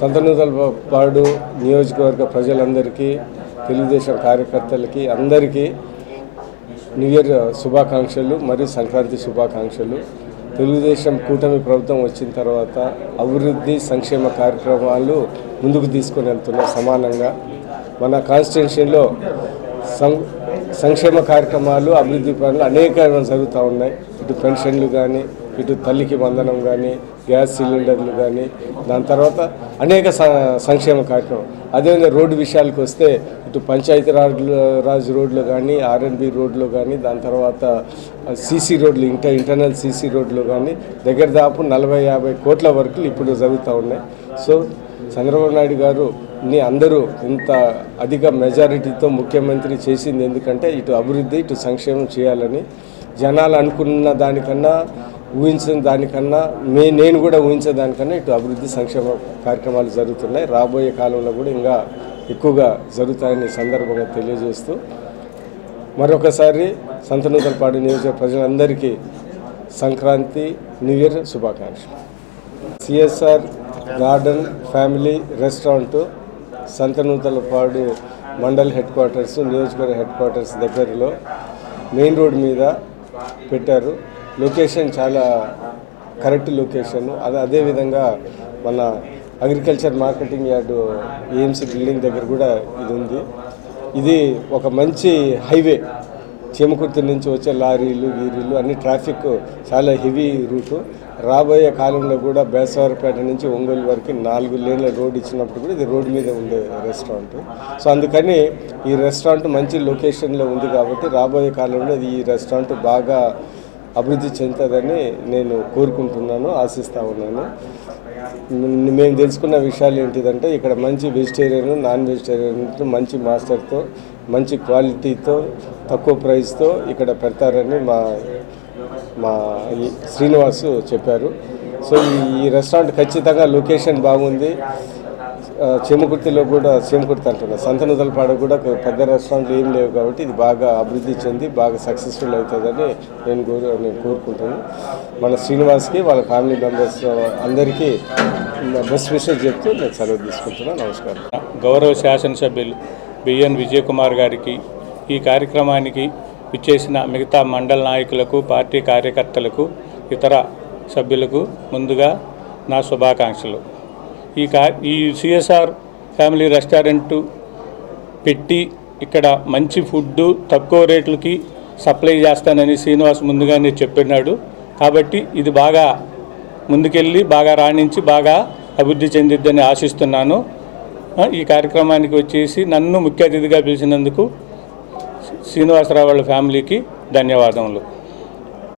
సంతనూతలపాడు నియోజకవర్గ ప్రజలందరికీ, తెలుగుదేశం కార్యకర్తలకి అందరికీ న్యూ ఇయర్ శుభాకాంక్షలు మరియు సంక్రాంతి శుభాకాంక్షలు. తెలుగుదేశం కూటమి ప్రభుత్వం వచ్చిన తర్వాత అభివృద్ధి సంక్షేమ కార్యక్రమాలు ముందుకు తీసుకొని వెళ్తున్నాం. సమానంగా మన కాన్స్టిట్యున్సీలో సంక్షేమ కార్యక్రమాలు, అభివృద్ధి పనులు అనేక జరుగుతూ ఉన్నాయి. ఇటు పెన్షన్లు కానీ, ఇటు తల్లికి వందనం కానీ, గ్యాస్ సిలిండర్లు కానీ, దాని తర్వాత అనేక సంక్షేమ కార్యక్రమం. అదేవిధంగా రోడ్డు విషయాలకు వస్తే ఇటు పంచాయతీరాజ్ రోడ్లు కానీ, ఆర్ఎన్బి రోడ్లు కానీ, దాని తర్వాత సీసీ రోడ్లు, ఇంటర్నల్ సీసీ రోడ్లు కానీ దగ్గర దాపు 40-50 కోట్ల వరకు ఇప్పుడు జరుగుతూ ఉన్నాయి. సో చంద్రబాబు నాయుడు గారు అందరూ ఇంత అధిక మెజారిటీతో ముఖ్యమంత్రి చేసింది ఎందుకంటే ఇటు అభివృద్ధి, ఇటు సంక్షేమం చేయాలని. జనాలు అనుకున్న దానికన్నా, ఊహించిన దానికన్నా, నేను కూడా ఊహించే దానికన్నా ఇటు అభివృద్ధి సంక్షేమ కార్యక్రమాలు జరుగుతున్నాయి. రాబోయే కాలంలో కూడా ఇంకా ఎక్కువగా జరుగుతాయని సందర్భంగా తెలియజేస్తూ మరొకసారి సంతనూతలపాడు నియోజక ప్రజలందరికీ సంక్రాంతి, న్యూ ఇయర్ శుభాకాంక్షలు. CSR garden family restaurant Santhanuthalapadu mandal head quarters, నియోజకవర్గ హెడ్ క్వార్టర్స్ దగ్గరలో మెయిన్ రోడ్ మీద పెట్టారు. లొకేషన్ చాలా కరెక్ట్ లొకేషన్. అదేవిధంగా మన agriculture marketing yard AMC building దగ్గర కూడా ఇది ఉంది. ఇది ఒక మంచి హైవే. చేమకుర్తి నుంచి వచ్చే లారీలు, గీరీలు అన్ని ట్రాఫిక్ చాలా హెవీ రూటు. రాబోయే కాలంలో కూడా బేసవారపేట నుంచి ఒంగోలు వరకు 4 లేన్ల రోడ్ ఇచ్చినప్పుడు కూడా ఇది రోడ్డు మీద ఉండే రెస్టారెంట్. సో అందుకని ఈ రెస్టారెంట్ మంచి లొకేషన్లో ఉంది కాబట్టి రాబోయే కాలంలో ఈ రెస్టారెంట్ బాగా అభివృద్ధి చెందుతుందని నేను కోరుకుంటున్నాను, ఆశిస్తూ ఉన్నాను. మేము తెలుసుకున్న విషయాలు ఏంటిదంటే ఇక్కడ మంచి వెజిటేరియన్, నాన్ వెజిటేరియన్ మంచి మాస్టర్తో, మంచి క్వాలిటీతో, తక్కువ ప్రైస్తో ఇక్కడ పెడతారని మా శ్రీనివాసు చెప్పారు. సో ఈ రెస్టారెంట్ ఖచ్చితంగా లొకేషన్ బాగుంది. చేమకుర్తిలో కూడా, చేమకుర్తి అంటున్నా, సంతనూతలపాడు కూడా పెద్ద రెస్టారెంట్లు ఏం లేవు కాబట్టి ఇది బాగా అభివృద్ధి చెంది బాగా సక్సెస్ఫుల్ అవుతుందని నేను కోరుకుంటున్నాను. మన శ్రీనివాస్కి, వాళ్ళ ఫ్యామిలీ మెంబర్స్ అందరికీ బెస్ట్ విషెస్ చెప్తూ నేను సెలవు తీసుకుంటున్నాను. నమస్కారం. గౌరవ శాసనసభ్యులు బిఎన్ విజయ్ కుమార్ గారికి, ఈ కార్యక్రమానికి విచ్చేసిన మిగతా మండల నాయకులకు, పార్టీ కార్యకర్తలకు, ఇతర సభ్యులకు ముందుగా నా శుభాకాంక్షలు. ఈ సిఎస్ఆర్ ఫ్యామిలీ రెస్టారెంటు పెట్టి ఇక్కడ మంచి ఫుడ్డు తక్కువ రేట్లకి సప్లై చేస్తానని శ్రీనివాస్ ముందుగానే చెప్పినాడు. కాబట్టి ఇది బాగా ముందుకెళ్ళి బాగా రాణించి బాగా అభివృద్ధి చెందిద్దని ఆశిస్తున్నాను. ఈ కార్యక్రమానికి వచ్చేసి నన్ను ముఖ్య అతిథిగా పిలిచినందుకు శ్రీనివాసరావు వాళ్ళ ఫ్యామిలీకి ధన్యవాదములు.